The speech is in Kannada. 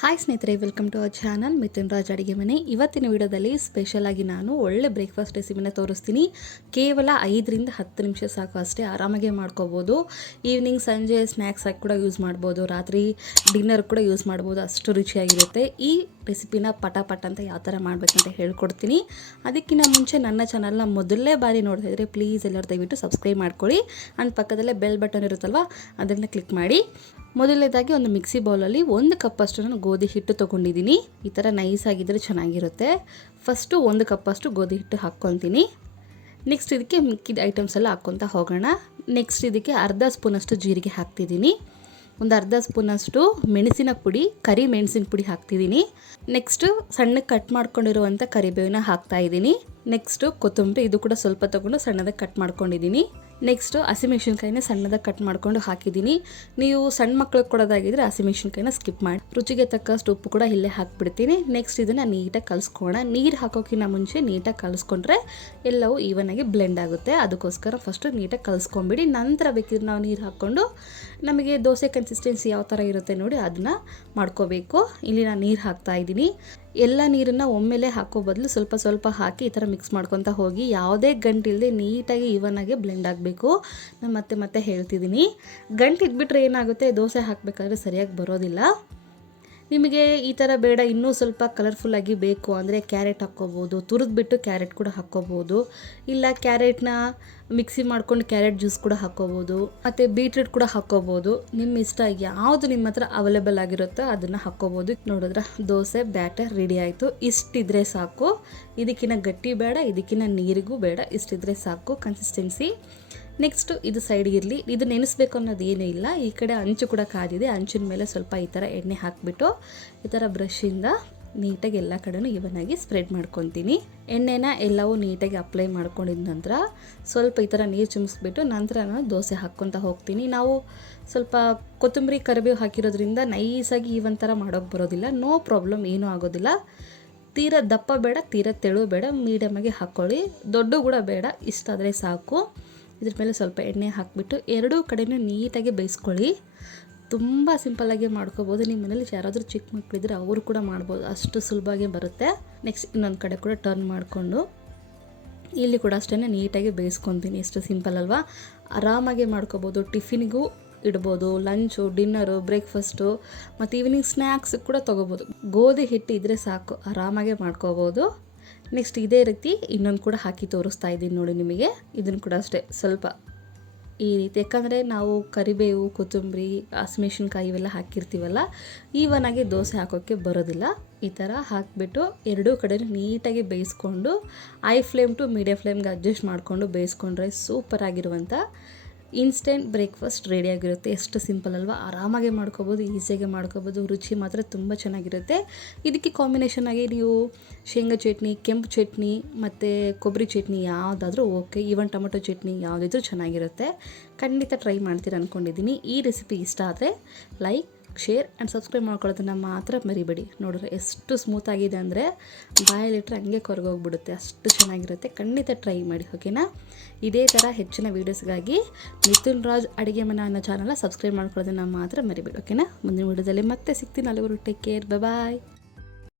ಹಾಯ್ ಸ್ನೇಹಿತರೆ, welcome to our channel Mithun Raj ಅಡುಗೆ ಮನೆ. ಇವತ್ತಿನ ವಿಡಿಯೋದಲ್ಲಿ ಸ್ಪೆಷಲ್ ಆಗಿ ನಾನು ಒಳ್ಳೆ ಬ್ರೇಕ್ಫಾಸ್ಟ್ ರೆಸಿಪಿನ ತೋರಿಸ್ತೀನಿ. ಕೇವಲ 5ರಿಂದ 10 ನಿಮಿಷ ಸಾಕು, ಅಷ್ಟೇ ಆರಾಮಾಗೆ ಮಾಡ್ಕೋಬೋದು. ಈವ್ನಿಂಗ್ ಸಂಜೆ ಸ್ನ್ಯಾಕ್ಸ್ ಆಗಿ ಕೂಡ ಯೂಸ್ ಮಾಡ್ಬೋದು, ರಾತ್ರಿ ಡಿನ್ನರ್ ಕೂಡ ಯೂಸ್ ಮಾಡ್ಬೋದು. ಅಷ್ಟು ರುಚಿಯಾಗಿರುತ್ತೆ. ಈ ರೆಸಿಪಿನ ಪಟ ಅಂತ ಯಾವ ಥರ ಮಾಡಬೇಕಂತ ಹೇಳ್ಕೊಡ್ತೀನಿ. ಅದಕ್ಕಿಂತ ಮುಂಚೆ ನನ್ನ ಚಾನಲ್ನ ಮೊದಲನೇ ಬಾರಿ ನೋಡ್ತಾ ಇದ್ದರೆ ಪ್ಲೀಸ್ ಎಲ್ಲರೂ ದಯವಿಟ್ಟು ಸಬ್ಸ್ಕ್ರೈಬ್ ಮಾಡ್ಕೊಳ್ಳಿ. ಆ್ಯಂಡ್ ಪಕ್ಕದಲ್ಲೇ ಬೆಲ್ ಬಟನ್ ಇರುತ್ತಲ್ವ, ಅದನ್ನು ಕ್ಲಿಕ್ ಮಾಡಿ. ಮೊದಲನೇದಾಗಿ ಒಂದು ಮಿಕ್ಸಿ ಬೌಲಲ್ಲಿ 1 ಕಪ್ಪಷ್ಟು ನಾನು ಗೋಧಿ ಹಿಟ್ಟು ತೊಗೊಂಡಿದ್ದೀನಿ. ಈ ಥರ ನೈಸ್ ಆಗಿದ್ದರೆ ಚೆನ್ನಾಗಿರುತ್ತೆ. ಫಸ್ಟು 1 ಕಪ್ಪಷ್ಟು ಗೋಧಿ ಹಿಟ್ಟು ಹಾಕ್ಕೊತೀನಿ. ನೆಕ್ಸ್ಟ್ ಇದಕ್ಕೆ ಮಿಕ್ಕಿದ ಐಟಮ್ಸ್ ಎಲ್ಲ ಹಾಕ್ಕೊತಾ ಹೋಗೋಣ. ನೆಕ್ಸ್ಟ್ ಇದಕ್ಕೆ ಅರ್ಧ ಸ್ಪೂನಷ್ಟು ಜೀರಿಗೆ ಹಾಕ್ತಿದ್ದೀನಿ. ಒಂದು ಅರ್ಧ ಸ್ಪೂನಷ್ಟು ಮೆಣಸಿನ ಪುಡಿ, ಕರಿ ಮೆಣಸಿನ ಪುಡಿ ಹಾಕ್ತಿದ್ದೀನಿ. ನೆಕ್ಸ್ಟು ಸಣ್ಣಗೆ ಕಟ್ ಮಾಡ್ಕೊಂಡಿರುವಂಥ ಕರಿಬೇವನ್ನ ಹಾಕ್ತಾಯಿದ್ದೀನಿ. ನೆಕ್ಸ್ಟು ಕೊತ್ತಂಬರಿ, ಇದು ಕೂಡ ಸ್ವಲ್ಪ ತೊಗೊಂಡು ಸಣ್ಣದಾಗಿ ಕಟ್ ಮಾಡ್ಕೊಂಡಿದ್ದೀನಿ. ನೆಕ್ಸ್ಟು ಹಸಿಮೆಣ್ಸಿನ್ಕಾಯಿನ ಸಣ್ಣದಾಗಿ ಕಟ್ ಮಾಡ್ಕೊಂಡು ಹಾಕಿದ್ದೀನಿ. ನೀವು ಸಣ್ಣ ಮಕ್ಳಿಗೆ ಕೊಡೋದಾಗಿದ್ದರೆ ಹಸಿಮೆಣ್ಸಿನ್ಕಾಯಿನ ಸ್ಕಿಪ್ ಮಾಡಿ. ರುಚಿಗೆ ತಕ್ಕಷ್ಟು ಉಪ್ಪು ಕೂಡ ಇಲ್ಲೇ ಹಾಕ್ಬಿಡ್ತೀನಿ. ನೆಕ್ಸ್ಟ್ ಇದನ್ನು ನೀಟಾಗಿ ಕಲಿಸ್ಕೋಣ. ನೀರು ಹಾಕೋಕ್ಕಿಂತ ಮುಂಚೆ ನೀಟಾಗಿ ಕಲಿಸ್ಕೊಂಡ್ರೆ ಎಲ್ಲವೂ ಈವನಾಗಿ ಬ್ಲೆಂಡ್ ಆಗುತ್ತೆ. ಅದಕ್ಕೋಸ್ಕರ ಫಸ್ಟು ನೀಟಾಗಿ ಕಲಿಸ್ಕೊಂಬಿಡಿ. ನಂತರ ಬೇಕಿದ್ರೆ ನಾವು ನೀರು ಹಾಕ್ಕೊಂಡು ನಮಗೆ ದೋಸೆ ಕನ್ಸಿಸ್ಟೆನ್ಸಿ ಯಾವ ಥರ ಇರುತ್ತೆ ನೋಡಿ ಅದನ್ನ ಮಾಡ್ಕೋಬೇಕು. ಇಲ್ಲಿ ನಾನು ನೀರು ಹಾಕ್ತಾಯಿದ್ದೀನಿ. ಎಲ್ಲ ನೀರನ್ನು ಒಮ್ಮೆಲೆ ಹಾಕೋ ಬದಲು ಸ್ವಲ್ಪ ಸ್ವಲ್ಪ ಹಾಕಿ ಈ ಥರ ಮಿಕ್ಸ್ ಮಾಡ್ಕೊತಾ ಹೋಗಿ. ಯಾವುದೇ ಗಂಟಿಲ್ಲದೆ ನೀಟಾಗಿ ಈವನಾಗಿ ಬ್ಲೆಂಡ್ ಆಗಬೇಕು. ನಾನು ಮತ್ತೆ ಹೇಳ್ತಿದ್ದೀನಿ, ಗಂಟು ಇದ್ಬಿಟ್ರೆ ಏನಾಗುತ್ತೆ, ದೋಸೆ ಹಾಕಬೇಕಾದ್ರೆ ಸರಿಯಾಗಿ ಬರೋದಿಲ್ಲ. ನಿಮಗೆ ಈ ಥರ ಬೇಡ, ಇನ್ನೂ ಸ್ವಲ್ಪ ಕಲರ್ಫುಲ್ಲಾಗಿ ಬೇಕು ಅಂದರೆ ಕ್ಯಾರೆಟ್ ಹಾಕ್ಕೋಬೋದು. ತುರಿದ್ಬಿಟ್ಟು ಕ್ಯಾರೆಟ್ ಕೂಡ ಹಾಕ್ಕೋಬೋದು. ಇಲ್ಲ ಕ್ಯಾರೆಟ್ನ ಮಿಕ್ಸಿ ಮಾಡ್ಕೊಂಡು ಕ್ಯಾರೆಟ್ ಜ್ಯೂಸ್ ಕೂಡ ಹಾಕ್ಕೋಬೋದು. ಮತ್ತು ಬೀಟ್ರೂಟ್ ಕೂಡ ಹಾಕ್ಕೋಬೋದು. ನಿಮ್ಮ ಇಷ್ಟ, ಯಾವುದು ನಿಮ್ಮ ಹತ್ರ ಅವೈಲೇಬಲ್ ಆಗಿರುತ್ತೋ ಅದನ್ನು ಹಾಕ್ಕೋಬೋದು. ನೋಡಿದ್ರೆ ದೋಸೆ ಬ್ಯಾಟರ್ ರೆಡಿ ಆಯಿತು. ಇಷ್ಟಿದ್ರೆ ಸಾಕು. ಇದಕ್ಕಿಂತ ಗಟ್ಟಿ ಬೇಡ, ಇದಕ್ಕಿಂತ ನೀರಿಗೂ ಬೇಡ, ಇಷ್ಟಿದ್ರೆ ಸಾಕು ಕನ್ಸಿಸ್ಟೆನ್ಸಿ. ನೆಕ್ಸ್ಟು ಇದು ಸೈಡ್ಗಿರಲಿ. ಇದು ನೆನೆಸ್ಬೇಕು ಅನ್ನೋದು ಏನೂ ಇಲ್ಲ. ಈ ಕಡೆ ಅಂಚು ಕೂಡ ಕಾದಿದೆ. ಅಂಚಿನ ಮೇಲೆ ಸ್ವಲ್ಪ ಈ ಥರ ಎಣ್ಣೆ ಹಾಕಿಬಿಟ್ಟು ಈ ಥರ ಬ್ರಷಿಂದ ನೀಟಾಗಿ ಎಲ್ಲ ಕಡೆನೂ ಇವನಾಗಿ ಸ್ಪ್ರೆಡ್ ಮಾಡ್ಕೊತೀನಿ. ಎಣ್ಣೆನ ಎಲ್ಲವೂ ನೀಟಾಗಿ ಅಪ್ಲೈ ಮಾಡ್ಕೊಂಡಿದ ನಂತರ ಸ್ವಲ್ಪ ಈ ಥರ ನೀರು ಚಿಮ್ಮಿಸ್ಬಿಟ್ಟು ನಂತರ ನಾನು ದೋಸೆ ಹಾಕ್ಕೊತಾ ಹೋಗ್ತೀನಿ. ನಾವು ಸ್ವಲ್ಪ ಕೊತ್ತಂಬರಿ ಕರಿಬೇವು ಹಾಕಿರೋದ್ರಿಂದ ನೈಸಾಗಿ ಥರ ಮಾಡೋಕ್ಕೆ ಬರೋದಿಲ್ಲ. ನೋ ಪ್ರಾಬ್ಲಮ್, ಏನೂ ಆಗೋದಿಲ್ಲ. ತೀರಾ ದಪ್ಪ ಬೇಡ, ತೀರಾ ತೆಳು ಬೇಡ, ಮೀಡಿಯಮಾಗಿ ಹಾಕ್ಕೊಳ್ಳಿ. ದೊಡ್ಡ ಕೂಡ ಬೇಡ, ಇಷ್ಟಾದರೆ ಸಾಕು. ಇದ್ರ ಮೇಲೆ ಸ್ವಲ್ಪ ಎಣ್ಣೆ ಹಾಕಿಬಿಟ್ಟು ಎರಡೂ ಕಡೆಯೂ ನೀಟಾಗಿ ಬೇಯಿಸ್ಕೊಳ್ಳಿ. ತುಂಬ ಸಿಂಪಲ್ಲಾಗಿ ಮಾಡ್ಕೋಬೋದು. ನಿಮ್ಮ ಮನೇಲಿ ಯಾರಾದರೂ ಚಿಕ್ಕ ಮಕ್ಕಳಿದ್ರೆ ಅವರು ಕೂಡ ಮಾಡ್ಬೋದು, ಅಷ್ಟು ಸುಲಭವಾಗಿ ಬರುತ್ತೆ. ನೆಕ್ಸ್ಟ್ ಇನ್ನೊಂದು ಕಡೆ ಕೂಡ ಟರ್ನ್ ಮಾಡಿಕೊಂಡು ಇಲ್ಲಿ ಕೂಡ ಅಷ್ಟೇ ನೀಟಾಗಿ ಬೇಯಿಸ್ಕೊತೀನಿ. ಎಷ್ಟು ಸಿಂಪಲ್ ಅಲ್ವಾ? ಆರಾಮಾಗಿ ಮಾಡ್ಕೋಬೋದು. ಟಿಫಿನಿಗೂ ಇಡ್ಬೋದು, ಲಂಚು, ಡಿನ್ನರು, ಬ್ರೇಕ್ಫಾಸ್ಟು ಮತ್ತು ಈವ್ನಿಂಗ್ ಸ್ನ್ಯಾಕ್ಸ್ ಕೂಡ ತೊಗೋಬೋದು. ಗೋಧಿ ಹಿಟ್ಟು ಇದ್ದರೆ ಸಾಕು, ಆರಾಮಾಗೆ ಮಾಡ್ಕೋಬೋದು. ನೆಕ್ಸ್ಟ್ ಇದೇ ರೀತಿ ಇನ್ನೊಂದು ಕೂಡ ಹಾಕಿ ತೋರಿಸ್ತಾ ಇದ್ದೀನಿ ನೋಡಿ ನಿಮಗೆ. ಇದನ್ನು ಕೂಡ ಅಷ್ಟೇ ಸ್ವಲ್ಪ ಈ ರೀತಿ, ಯಾಕಂದರೆ ನಾವು ಕರಿಬೇವು, ಕೊತ್ತಂಬರಿ, ಹಸಿಮೆಣ್ಸಿನ್ಕಾಯಿ ಇವೆಲ್ಲ ಹಾಕಿರ್ತೀವಲ್ಲ, ಈವನಾಗಿ ದೋಸೆ ಹಾಕೋಕ್ಕೆ ಬರೋದಿಲ್ಲ. ಈ ಥರ ಹಾಕಿಬಿಟ್ಟು ಎರಡೂ ಕಡೆ ನೀಟಾಗಿ ಬೇಯಿಸ್ಕೊಂಡು ಐ ಫ್ಲೇಮ್ ಟು ಮೀಡಿಯಮ್ ಫ್ಲೇಮ್ಗೆ ಅಡ್ಜಸ್ಟ್ ಮಾಡಿಕೊಂಡು ಬೇಯಿಸ್ಕೊಂಡ್ರೆ ಸೂಪರಾಗಿರುವಂಥ ಇನ್ಸ್ಟೆಂಟ್ ಬ್ರೇಕ್ಫಾಸ್ಟ್ ರೆಡಿಯಾಗಿರುತ್ತೆ. ಎಷ್ಟು ಸಿಂಪಲ್ ಅಲ್ವಾ? ಆರಾಮಾಗೆ ಮಾಡ್ಕೋಬೋದು, ಈಸಿಯಾಗಿ ಮಾಡ್ಕೋಬೋದು. ರುಚಿ ಮಾತ್ರ ತುಂಬ ಚೆನ್ನಾಗಿರುತ್ತೆ. ಇದಕ್ಕೆ ಕಾಂಬಿನೇಷನ್ ಆಗಿ ನೀವು ಶೇಂಗಾ ಚಟ್ನಿ, ಕೆಂಪು ಚಟ್ನಿ ಮತ್ತು ಕೊಬ್ಬರಿ ಚಟ್ನಿ ಯಾವುದಾದ್ರೂ ಓಕೆ, ಈವನ್ ಟೊಮೆಟೊ ಚಟ್ನಿ ಯಾವುದಿದ್ರೂ ಚೆನ್ನಾಗಿರುತ್ತೆ. ಖಂಡಿತ ಟ್ರೈ ಮಾಡ್ತೀರ ಅಂದ್ಕೊಂಡಿದ್ದೀನಿ. ಈ ರೆಸಿಪಿ ಇಷ್ಟ ಆದರೆ ಲೈಕ್, ಶೇರ್ ಆ್ಯಂಡ್ ಸಬ್ಸ್ಕ್ರೈಬ್ ಮಾಡ್ಕೊಳ್ಳೋದನ್ನು ಮಾತ್ರ ಮರಿಬೇಡಿ. ನೋಡಿದ್ರೆ ಎಷ್ಟು ಸ್ಮೂತಾಗಿದೆ ಅಂದರೆ ಬಾಯಲ್ಲಿಟ್ಟರೆ ಹಂಗೆ ಕೊರಗೋಗ್ಬಿಡುತ್ತೆ, ಅಷ್ಟು ಚೆನ್ನಾಗಿರುತ್ತೆ. ಖಂಡಿತ ಟ್ರೈ ಮಾಡಿ, ಓಕೆನಾ? ಇದೇ ಥರ ಹೆಚ್ಚಿನ ವೀಡಿಯೋಸ್ಗಾಗಿ ಮಿಥುನ್ ರಾಜ್ ಅಡುಗೆ ಮನೆ ಅನ್ನೋ ಚಾನಲ್ನ ಸಬ್ಸ್ಕ್ರೈಬ್ ಮಾಡ್ಕೊಳ್ಳೋದನ್ನು ಮಾತ್ರ ಮರಿಬೇಡಿ, ಓಕೆನಾ? ಮುಂದಿನ ವೀಡಿಯೋದಲ್ಲಿ ಮತ್ತೆ ಸಿಗ್ತೀನಿ. ಅಲ್ಲಿವರೆಗೂ ಟೇಕ್ ಕೇರ್, ಬಾಯ್.